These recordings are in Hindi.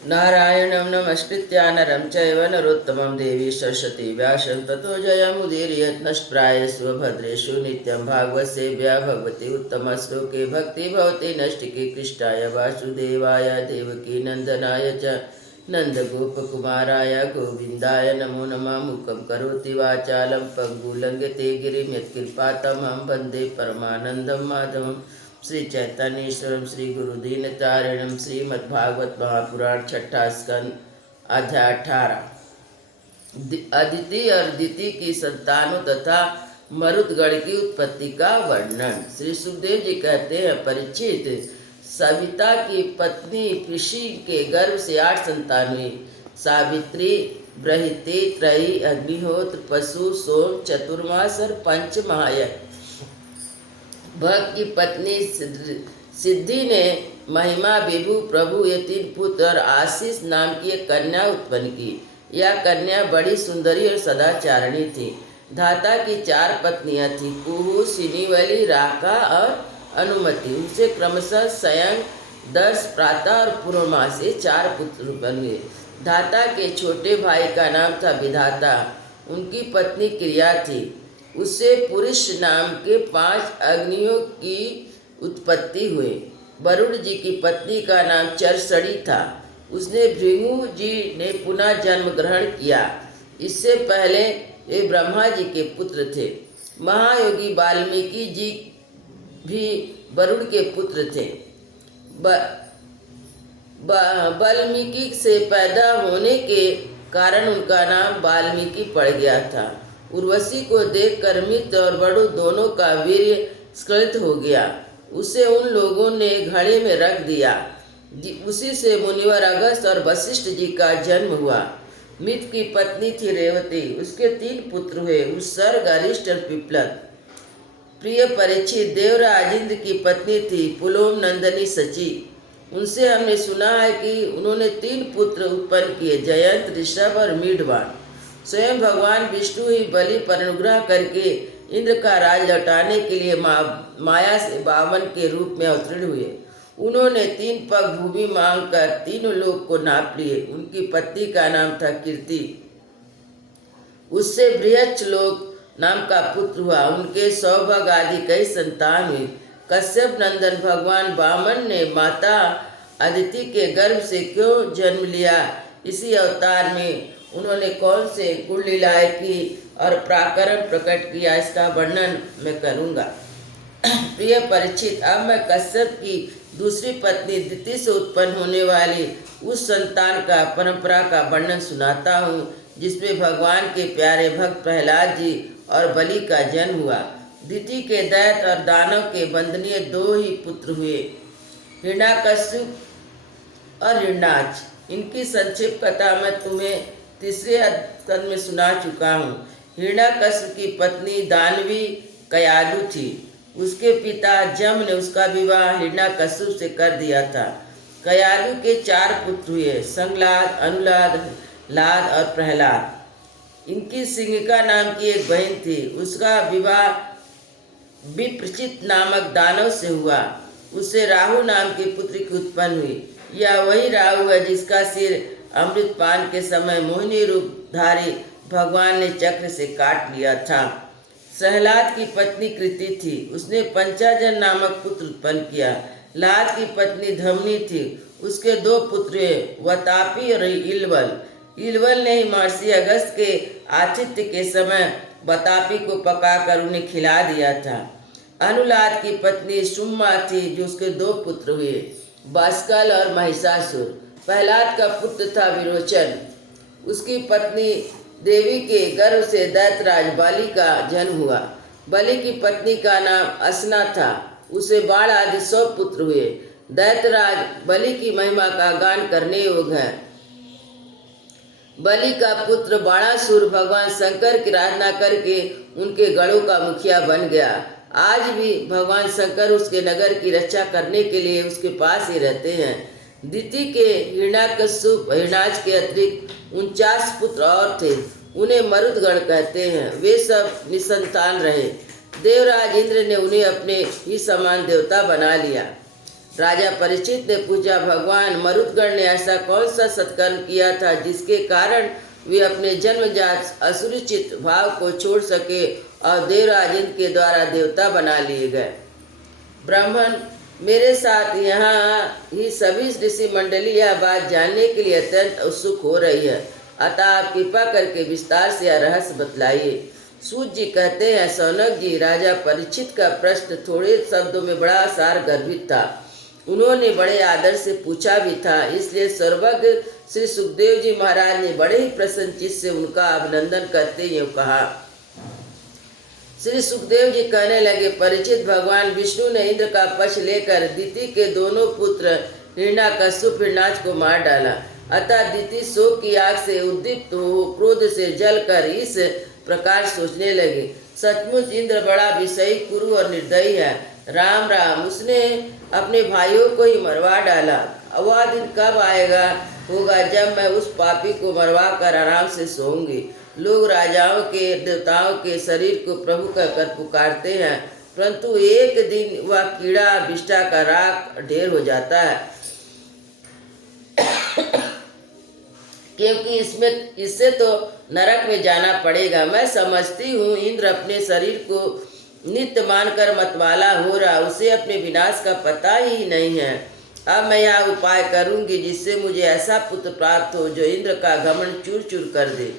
नारायणं नमस्कृत्य नरं चैव नरोत्तमं देवी सरस्वती व्यासं ततो जयमुदीरयेत् नष्टप्रायेषु भद्रेषु नित्यं भागवतसेव्या भगवती उत्तमश्लोके भक्ति भवति नष्टिके कृष्णाय वासुदेवाय देवकी नन्दनाय च नन्दगोपकुमाराय गोविन्दाय नमो नमः। मुखं करोति वाचालं पङ्गुलङ्घ्यते गिरिं यत्कृपातमहं वन्दे परमानन्दं माधवम्। श्री चैतन्येश्वरम श्री गुरुदीनतारिणम श्रीमद्भागवत महापुराण छठा स्कंद अध्याय 18 अदिति और दिति की संतानों तथा मरुदगढ़ की उत्पत्ति का वर्णन। श्री सुखदेव जी कहते हैं, परीक्षित, सविता की पत्नी ऋषि के गर्भ से 8 संतान हुई। सावित्री, बृहति, त्रयी, अग्निहोत्र, पशु, सोम, चतुर्मास और पंच महायज्ञ। भक्त की पत्नी सिद्धि ने महिमा, विभु, प्रभु ये 3 पुत्र और आशीष नाम की एक कन्या उत्पन्न की। यह कन्या बड़ी सुंदरी और सदाचारिणी थी। धाता की 4 पत्नियां थीं, कुहू, सिनीवली, राका और अनुमति। उनसे क्रमशः स्वयं, दर्श, प्रातः और पूर्णमास से 4 पुत्र उत्पन्न हुए। धाता के छोटे भाई का नाम था विधाता। उनकी पत्नी क्रिया थी। उससे पुरुष नाम के 5 अग्नियों की उत्पत्ति हुई। वरुण जी की पत्नी का नाम चरसड़ी था। उसने भृगु जी ने पुनः जन्म ग्रहण किया। इससे पहले वे ब्रह्मा जी के पुत्र थे। महायोगी वाल्मीकि जी भी वरुण के पुत्र थे। वाल्मीकि से पैदा होने के कारण उनका नाम वाल्मीकि पड़ गया था। उर्वशी को देखकर मित्र और बड़ू दोनों का वीर्य स्खलित हो गया। उसे उन लोगों ने घड़े में रख दिया। उसी से मुनिवर अगस्त और वशिष्ठ जी का जन्म हुआ। मित्र की पत्नी थी रेवती। उसके 3 पुत्र हुए, उत्सर्ग, अरिष्ट और पिपलत। प्रिय परीक्षित, देवराज इंद्र की पत्नी थी पुलोम नंदनी सची। उनसे हमने सुना है कि उन्होंने 3 पुत्र उत्पन्न किए, जयंत, ऋषभ और मीढ़वान। स्वयं भगवान विष्णु ही बलि पर अनुग्रह करके इंद्र का राज लौटाने के लिए माया से वामन के रूप में अवतीर्ण हुए। उन्होंने 3 पग भूमि मांगकर 3 लोक को नाप लिए। उनकी पत्नी का नाम था कीर्ति। उससे बृहच्छलोक नाम का पुत्र हुआ। उनके सौभग आदि कई संतान हुई। कश्यप नंदन भगवान वामन ने माता अदिति के गर्भ से क्यों जन्म लिया, इसी अवतार में उन्होंने कौन से गुण लीलाएं की और पराक्रम प्रकट किया, इसका वर्णन मैं करूँगा। प्रिय परीक्षित, अब मैं कश्यप की दूसरी पत्नी दिति से उत्पन्न होने वाली उस संतान का परंपरा का वर्णन सुनाता हूँ, जिसमें भगवान के प्यारे भक्त प्रहलाद जी और बलि का जन्म हुआ। दिति के दैत्य और दानव के वंदनीय 2 ही पुत्र हुए, हिरण्याकश्यप और हिरण्याक्ष। इनकी संक्षिप्त कथा मैं तुम्हें 3रे स्कंद में सुना चुका हूँ। हिरण्याकश्यप की पत्नी दानवी कयादु थी। उसके पिता जम ने उसका विवाह हिरण्याकश्यप से कर दिया था। कयादु के 4 पुत्र हुए, संगलाद, अनुलाद, लाद और प्रहलाद। इनकी सिंगिका नाम की एक बहन थी। उसका विवाह विप्रचित नामक दानव से हुआ। उससे राहु नाम की पुत्री की उत्पन्न हुई। यह वही राहु है जिसका सिर अमृत पान के समय मोहिनी रूपधारी भगवान ने चक्र से काट लिया था। सहलाद की पत्नी कृति थी। उसने पंचाजन नामक पुत्र उत्पन्न किया। लाद की पत्नी धमनी थी। उसके 2 पुत्र हुए, वतापी और इलवल। इलवल ने ही महर्षि अगस्त के आतिथ्य के समय वतापी को पकाकर उन्हें खिला दिया था। अनुलाद की पत्नी सुम्मा थी, जो उसके 2 पुत्र हुए, बास्कल और महिषासुर। प्रहलाद का पुत्र था विरोचन। उसकी पत्नी देवी के गर्भ से दैत्यराज बलि का जन्म हुआ। बलि की पत्नी का नाम असना था। उसे बाण आदि 100 पुत्र हुए। दैत्यराज बलि की महिमा का गान करने योग्य है। बलि का पुत्र बाणासुर भगवान शंकर की आराधना करके उनके गढ़ों का मुखिया बन गया। आज भी भगवान शंकर उसके नगर की रक्षा करने के लिए उसके पास ही रहते हैं। दिति के हिरण्याकश्यप, हिरण्याक्ष के अतिरिक्त 49 पुत्र और थे। उन्हें मरुदगण कहते हैं। वे सब निसंतान रहे। देवराज इंद्र ने उन्हें अपने ही समान देवता बना लिया। राजा परीक्षित ने पूछा, भगवान, मरुदगण ने ऐसा कौन सा सत्कर्म किया था जिसके कारण वे अपने जन्मजात असुरचित भाव को छोड़ सके और देवराज इंद्र के द्वारा देवता बना लिए गए। ब्राह्मण, मेरे साथ यहाँ ही सभी ऋषि मंडली यह बात जानने के लिए अत्यंत उत्सुक हो रही है, अतः आप कृपा करके विस्तार से यह रहस्य बतलाइए। सूत जी कहते हैं, सौनक जी, राजा परीक्षित का प्रश्न थोड़े शब्दों में बड़ा सार गर्भित था। उन्होंने बड़े आदर से पूछा भी था, इसलिए सर्वज्ञ श्री सुखदेव जी महाराज ने बड़े ही प्रसन्नचित से उनका अभिनंदन करते हुए कहा। श्री सुखदेव जी कहने लगे, परीक्षित, भगवान विष्णु ने इंद्र का पक्ष लेकर दिति के दोनों पुत्र हिरण्याकश्यप हिरणाक्ष को मार डाला। अतः दिति शोक की आग से उद्दीप्त हो क्रोध से जलकर इस प्रकार सोचने लगे, सचमुच इंद्र बड़ा विषयी, कुरु और निर्दयी है। राम राम, उसने अपने भाइयों को ही मरवा डाला। अब वह दिन कब आएगा होगा जब मैं उस पापी को मरवा कर आराम से सोऊंगी। लोग राजाओं के, देवताओं के शरीर को प्रभु कहकर पुकारते हैं, परंतु एक दिन वह कीड़ा विष्ठा का राख ढेर हो जाता है, क्योंकि इससे तो नरक में जाना पड़ेगा। मैं समझती हूँ इंद्र अपने शरीर को नित्य मानकर मतवाला हो रहा, उसे अपने विनाश का पता ही नहीं है। अब मैं यह उपाय करूंगी जिससे मुझे ऐसा पुत्र प्राप्त हो जो इंद्र का घमंड चूर चूर कर दे।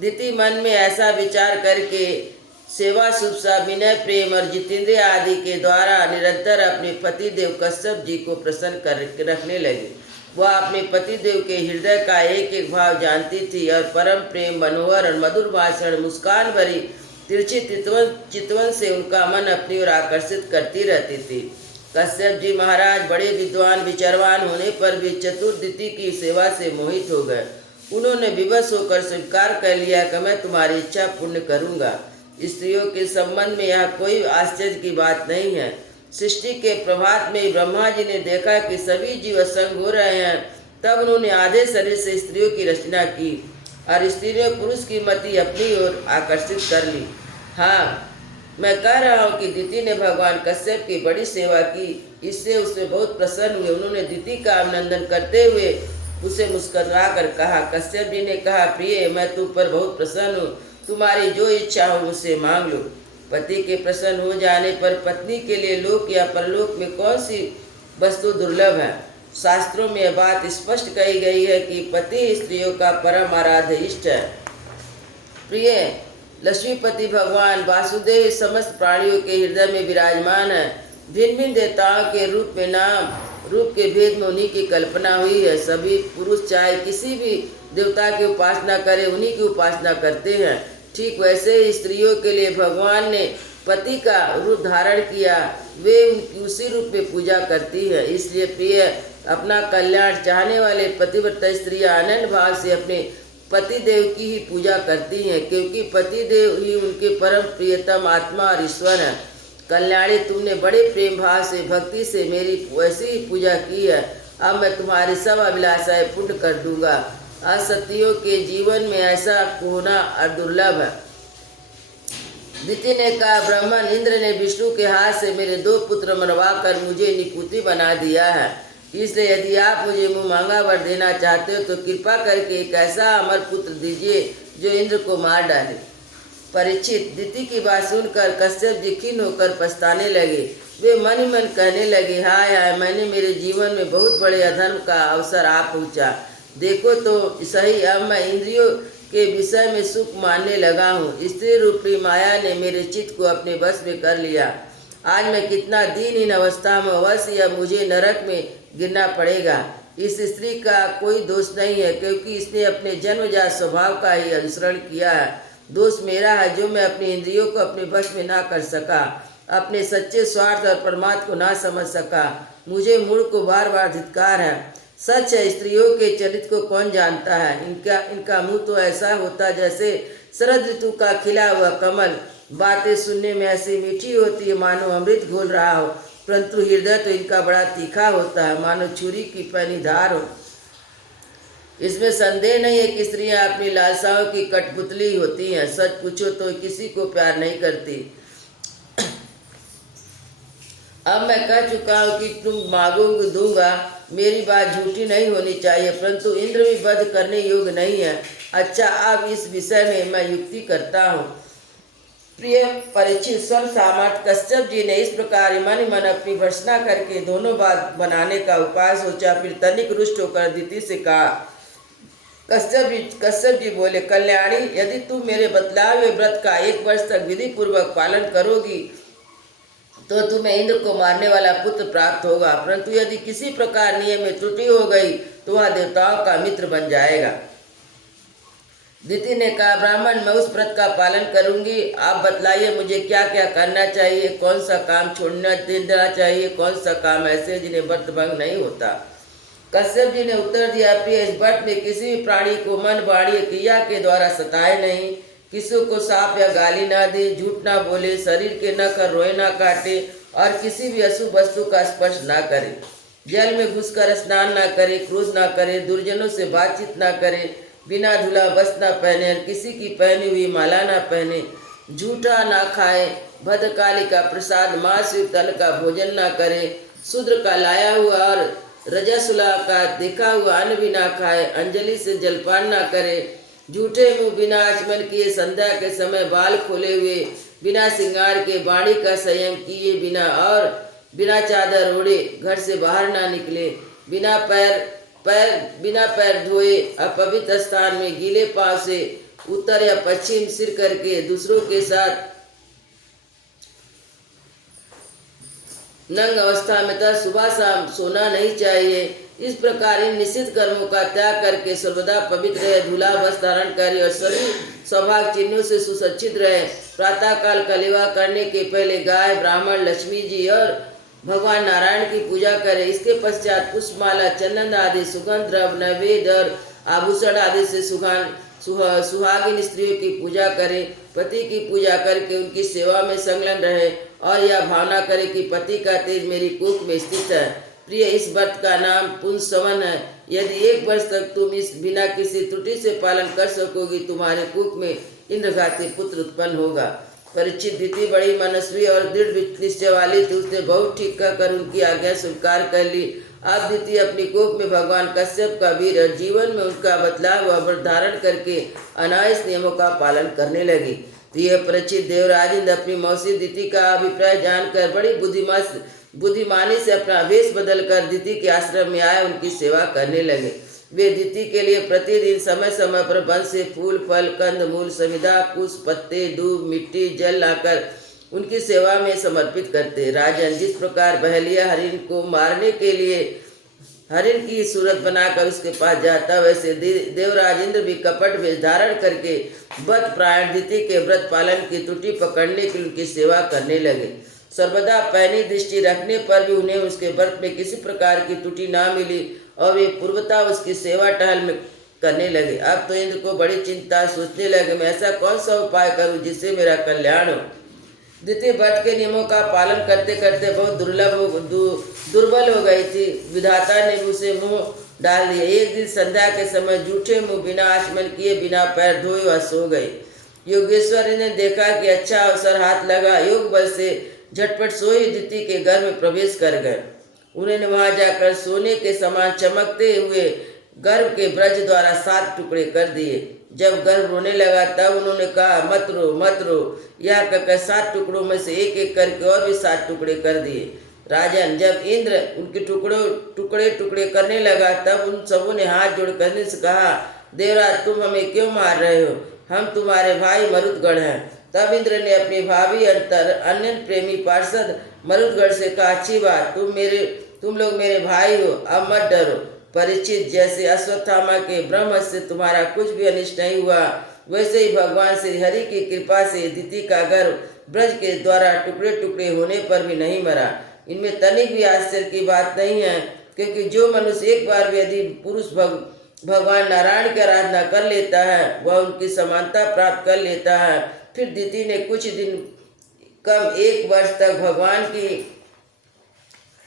दिति मन में ऐसा विचार करके सेवा, शुभसा, विनय, प्रेम और जितेंद्रिय आदि के द्वारा निरंतर अपने पति देव कश्यप जी को प्रसन्न कर रखने लगे। वह अपने पति देव के हृदय का एक एक भाव जानती थी और परम प्रेम, मनोहर और मधुर भाषण, मुस्कान भरी तिरछी चितवन से उनका मन अपनी ओर आकर्षित करती रहती थी। कश्यप जी महाराज बड़े विद्वान विचारवान होने पर भी चतुर दिति की सेवा से मोहित हो गए। उन्होंने विवश होकर स्वीकार कर लिया कि मैं तुम्हारी इच्छा पूर्ण करूंगा। स्त्रियों के संबंध में यह कोई आश्चर्य की बात नहीं है। सृष्टि के प्रभात में ब्रह्मा जी ने देखा कि सभी जीव असंग हो रहे हैं, तब उन्होंने आधे शरीर से स्त्रियों की रचना की और स्त्रियों पुरुष की मति अपनी ओर आकर्षित कर ली। हाँ, मैं कह रहा हूँ कि दिति ने भगवान कश्यप की बड़ी सेवा की, इससे उसमें बहुत प्रसन्न हुए। उन्होंने दिति का अभिनंदन करते हुए उसे मुस्कुरा कर कहा। कश्यप जी ने कहा, प्रिय, मैं तुम पर बहुत प्रसन्न हूँ, तुम्हारी जो इच्छा हो मुझसे मांग लो। पति के प्रसन्न हो जाने पर पत्नी के लिए लोक या परलोक में कौन सी वस्तु दुर्लभ है। शास्त्रों में यह बात स्पष्ट कही गई है कि पति स्त्रियों का परम आराध्य इष्ट है। प्रिय, लक्ष्मीपति भगवान वासुदेव समस्त प्राणियों के हृदय में विराजमान है। भिन्न भिन्न देवताओं के रूप में नाम रूप के भेद में उन्हीं की कल्पना हुई है। सभी पुरुष चाहे किसी भी देवता की उपासना करे, उन्हीं की उपासना करते हैं। ठीक वैसे ही स्त्रियों के लिए भगवान ने पति का रूप धारण किया, वे उनकी उसी रूप में पूजा करती है। इसलिए प्रिय, अपना कल्याण चाहने वाले पतिव्रता स्त्रियां अनन्य भाव से अपने पति देव की ही पूजा करती हैं, क्योंकि पति देव ही उनके परम प्रियतम आत्मा और ईश्वर हैं। कल्याणी, तुमने बड़े प्रेम भाव से भक्ति से मेरी वैसी ही पूजा की है। अब मैं तुम्हारी सब अभिलाषाएं पूर्ण कर दूंगा। असतियों के जीवन में ऐसा होना दुर्लभ है। दिति ने कहा, ब्राह्मण, इंद्र ने विष्णु के हाथ से मेरे 2 पुत्र मरवा कर मुझे निकुति बना दिया है, इसलिए यदि आप मुझे मुँह मांगा वर देना चाहते हो तो कृपा करके एक ऐसा अमर पुत्र दीजिए जो इंद्र को मार डाले। परीक्षित, दिति की बात सुनकर कश्यप जी खिन्न होकर पछताने लगे। वे मन ही मन कहने लगे, हाय हाय, मैंने मेरे जीवन में बहुत बड़े अधर्म का अवसर आ पहुँचा। देखो तो सही, अब मैं इंद्रियों के विषय में सुख मानने लगा हूँ। स्त्री रूपी माया ने मेरे चित्त को अपने वश में कर लिया। आज मैं कितना दीनहीन अवस्था में, अवश्य या मुझे नरक में गिरना पड़ेगा। इस स्त्री का कोई दोष नहीं है, क्योंकि इसने अपने जन्मजात स्वभाव का ही अनुसरण किया है। दोष मेरा है जो मैं अपनी इंद्रियों को अपने वश में ना कर सका, अपने सच्चे स्वार्थ और परमात्मा को ना समझ सका। मुझे मूढ़ को बार बार धिक्कार है। सच है, स्त्रियों के चरित्र को कौन जानता है। इनका मुँह तो ऐसा होता जैसे शरद ऋतु का खिला हुआ कमल। बातें सुनने में ऐसी मीठी होती है मानो अमृत घोल रहा हो, परंतु हृदय तो इनका बड़ा तीखा होता है, मानो छुरी की पैनी धार हो। इसमें संदेह नहीं है कि स्त्रियां अपनी लालसाओं की कठपुतली होती हैं। सच पूछो तो किसी को प्यार नहीं करती। अब मैं कह चुका हूँ कि तुम मांगोगे दूंगा, मेरी बात झूठी नहीं होनी चाहिए, परंतु इंद्र भी वध करने योग्य नहीं है। अच्छा, अब इस विषय में मैं युक्ति करता हूँ। प्रिय परीक्षित, स्वर सामर्थ कश्यप जी ने इस प्रकार मन मन अपनी भर्त्सना करके दोनों बात बनाने का उपाय सोचा। फिर तनिक रुष्ट होकर अदिति से कहा। कश्यप जी बोले, कल्याणी, यदि तुम मेरे बतलाए हुए व्रत का 1 वर्ष तक विधि पूर्वक पालन करोगी तो तुम्हें इंद्र को मारने वाला पुत्र प्राप्त होगा, परंतु यदि किसी प्रकार नियम में त्रुटि हो गई तो वह देवताओं का मित्र बन जाएगा। दिति ने कहा, ब्राह्मण, मैं उस व्रत का पालन करूंगी। आप बतलाइए मुझे क्या क्या करना चाहिए, कौन सा काम छोड़ना देना चाहिए, कौन सा काम ऐसे जिन्हें व्रत भंग नहीं होता। कश्यप जी ने उत्तर दिया, प्रिय, इस व्रत में किसी भी प्राणी को मन वाणी क्रिया के द्वारा सताए नहीं, किसी को साप या गाली ना दे, झूठ ना बोले, शरीर के न कर रोए ना काटे और किसी भी अशुभ वस्तु का स्पर्श ना करे, जल में घुसकर स्नान ना करे, क्रोध ना करे, दुर्जनों से बातचीत ना करे, बिना धुला वस्त्र न पहने, किसी की पहनी हुई माला न पहने, झूठा ना खाए, भद्रकाली का प्रसाद मांस युक्त अन्न का भोजन ना करे, शूद्र का लाया हुआ और रजसुला का देखा हुआ अन्न भी ना खाए, अंजलि से जलपान ना करे, झूठे मुंह बिना आचमन किए संध्या के समय बाल खोले हुए, बिना श्रृंगार के वाणी का संयम किए बिना और बिना चादर ओढ़े घर से बाहर ना निकले, बिना पैर धोए अपवित्र स्थान में गीले पांव से उत्तर या पश्चिम सिर करके दूसरों के साथ नंग अवस्था में तथा सुबह शाम सोना नहीं चाहिए। इस प्रकार इन निश्चित कर्मों का त्याग करके सर्वदा पवित्र रहे, धूला वस्त्र धारण करे और सभी सौभाग्य चिन्हों से सुसज्जित रहे। प्रातः काल कलेवा करने के पहले गाय, ब्राह्मण, लक्ष्मी जी और भगवान नारायण की पूजा करे। इसके पश्चात पुष्पमाला, चंदन आदि सुगंध द्रव्य, नैवेद्य और आभूषण आदि से सुहागिन स्त्रियों की पूजा करे। पति की पूजा करके उनकी सेवा में संलग्न रहे और यह भावना करे कि पति का तेज मेरी कोख में स्थित है। प्रिय, इस व्रत का नाम पुंसवन है। यदि 1 वर्ष तक तुम इस बिना किसी त्रुटि से पालन कर सकोगी, तुम्हारे कोख में इंद्रघाती पुत्र उत्पन्न होगा। परीक्षित, दिति बड़ी मनस्वी और दृढ़ निश्चय वाली थी। उसने बहुत ठीक कहकर उनकी आज्ञा स्वीकार कर ली। अब दिति अपनी कोख में भगवान कश्यप का वीर और जीवन में उनका बतला हुआ व्रत धारण करके अनायास नियमों का पालन करने लगी। प्रिय परीक्षित, देवराज इंद्र अपनी मौसी दिति का अभिप्राय जानकर बड़ी बुद्धिमानी से अपना वेश बदलकर दिति के आश्रम में आए, उनकी सेवा करने लगे। वे दिति के लिए प्रतिदिन समय समय पर वन से फूल, फल, कंद मूल, समिधा, पुष्प, पत्ते, दूब, मिट्टी, जल लाकर उनकी सेवा में समर्पित करते। राजन, जिस प्रकार बहलिया हरिण को मारने के लिए हरिण की सूरत बनाकर उसके पास जाता, वैसे देवराज इंद्र भी कपट वेश धारण करके वध प्राण दिति के व्रत पालन की त्रुटि पकड़ने के लिए उनकी सेवा करने लगे। सर्वदा पैनी दृष्टि रखने पर भी उन्हें उसके व्रत में किसी प्रकार की त्रुटि ना मिली और वे पूर्वता उसकी सेवा टहल में करने लगे। अब तो इंद्र को बड़ी चिंता, सोचने लगे, मैं ऐसा कौन सा उपाय करूं जिससे मेरा कल्याण हो। द्वितीय व्रत के नियमों का पालन करते करते बहुत दुर्बल हो गई थी। विधाता ने उसे मुंह डाल दिया। एक दिन संध्या के समय जूठे मुंह बिना आचमन किए, बिना पैर धोए वह सो गई। योगेश्वर ने देखा कि अच्छा अवसर हाथ लगा, योग बल से झटपट सोई दिति के घर में प्रवेश कर गए। उन्होंने वहां जाकर सोने के समान चमकते हुए गर्भ के ब्रज द्वारा 7 टुकड़े कर दिए। जब गर्भ रोने लगा तब उन्होंने कहा, मत रो मत रो। यह कहकर 7 टुकड़ों में से एक एक करके और भी 7 टुकड़े कर दिए। राजन, जब इंद्र उनके टुकड़े करने लगा तब उन सबों ने हाथ जोड़ करने से कहा, देवराज, तुम हमें क्यों मार रहे हो? हम तुम्हारे भाई मरुदगढ़ हैं। तब इंद्र ने अपनी भाभी अन्य प्रेमी पार्षद मरुदगढ़ से कहा, अच्छी बात, तुम लोग मेरे भाई हो, अब मत डरो। परीक्षित, जैसे अश्वत्थामा के ब्रह्म से तुम्हारा कुछ भी अनिष्ट नहीं हुआ, वैसे ही भगवान श्री हरि की कृपा से दिति का गर्भ ब्रज के द्वारा टुकड़े टुकड़े होने पर भी नहीं मरा। इनमें तनिक भी आश्चर्य की बात नहीं है, क्योंकि जो मनुष्य एक बार भी यदि पुरुष भगवान नारायण की आराधना कर लेता है, वह उनकी समानता प्राप्त कर लेता है। फिर दिति ने कुछ दिन कम 1 वर्ष तक भगवान की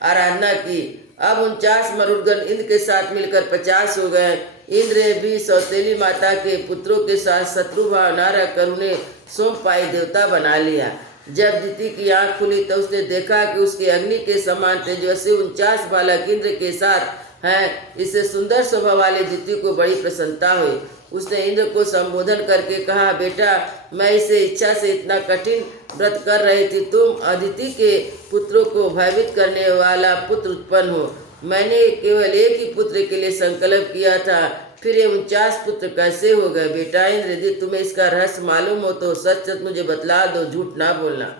आराधना की। अब 49 मरुदगण इंद्र के साथ मिलकर 50 हो गए। इंद्र ने भी सौतेली माता के पुत्रों के साथ शत्रु भाव न रखकर उन्हें सोमपाई देवता बना लिया। जब दिति की आंख खुली तो उसने देखा कि उसके अग्नि के समान तेजस्वी 49 बालक इंद्र के साथ हैं। इससे सुंदर स्वभाव वाले दिति को बड़ी प्रसन्नता हुई। उसने इंद्र को संबोधन करके कहा, बेटा, मैं इसे इच्छा से इतना कठिन व्रत कर रही थी। तुम अदिति के पुत्रों को भयभीत करने वाला पुत्र उत्पन्न हो। मैंने केवल एक ही पुत्र के लिए संकल्प किया था, फिर ये 49 पुत्र कैसे हो गए? बेटा इंद्र, यदि तुम्हें इसका रहस्य मालूम हो तो सच सच मुझे बतला दो, झूठ ना बोलना।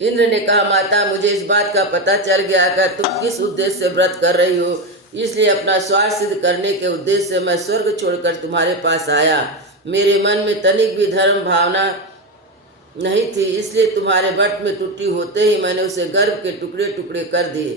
इंद्र ने कहा, माता, मुझे इस बात का पता चल गया कि तुम किस उद्देश्य से व्रत कर रही हो, इसलिए अपना स्वार्थ सिद्ध करने के उद्देश्य से मैं स्वर्ग छोड़कर तुम्हारे पास आया। मेरे मन में तनिक भी धर्म भावना नहीं थी, इसलिए तुम्हारे वट में टूटी होते ही मैंने उसे गर्भ के टुकड़े टुकड़े कर दिए।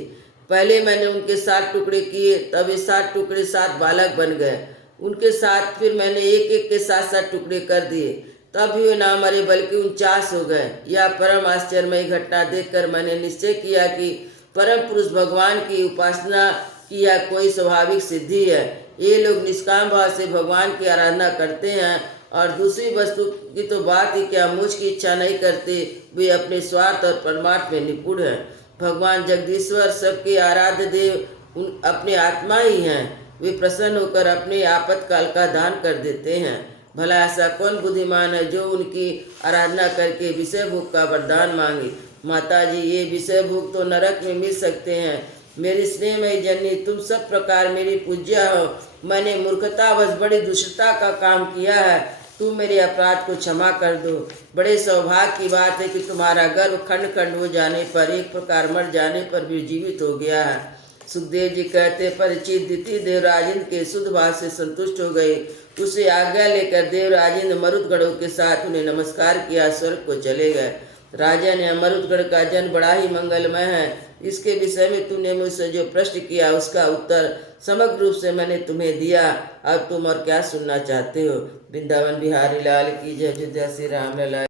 पहले मैंने उनके 7 टुकड़े किए, तब ये 7 टुकड़े 7 बालक बन गए। उनके साथ फिर मैंने एक एक के 7-7 टुकड़े कर दिए, तब भी वे ना मरे बल्कि 49 हो गए। यह परम आश्चर्यमयी घटना देखकर मैंने निश्चय किया कि परम पुरुष भगवान की उपासना की यह कोई स्वाभाविक सिद्धि है। ये लोग निष्काम भाव से भगवान की आराधना करते हैं और दूसरी वस्तु की तो बात ही क्या, मोक्ष की इच्छा नहीं करते। वे अपने स्वार्थ और परमार्थ में निपुण हैं। भगवान जगदीश्वर सबके आराध्य देव अपने आत्मा ही हैं। वे प्रसन्न होकर अपने आपातकाल का दान कर देते हैं। भला ऐसा कौन बुद्धिमान है जो उनकी आराधना करके विषय भोग का वरदान मांगे? माता जी, ये विषय भोग तो नरक में मिल सकते हैं। मेरी स्नेहमयी जननी, तुम सब प्रकार मेरी पूज्या हो। मैंने मूर्खतावश बड़ी दुष्टता का काम किया है, तुम मेरे अपराध को क्षमा कर दो। बड़े सौभाग्य की बात है कि तुम्हारा गर्भ खंड खंड हो जाने पर, एक प्रकार मर जाने पर भी जीवित हो गया है। सुखदेव जी कहते, परिचित दिति देवराजेंद्र के शुद्ध भाव से संतुष्ट हो गए। उसे आज्ञा लेकर देवराजेंद्र मरुदगढ़ों के साथ उन्हें नमस्कार किया, स्वर्ग को चले गए। राजा ने, मरुदगढ़ का जन्म बड़ा ही मंगलमय है। इसके विषय में तूने मुझसे जो प्रश्न किया उसका उत्तर समग्र रूप से मैंने तुम्हें दिया। अब तुम और क्या सुनना चाहते हो? वृंदावन बिहारी लाल की जय। अयोध्या श्री राम लला।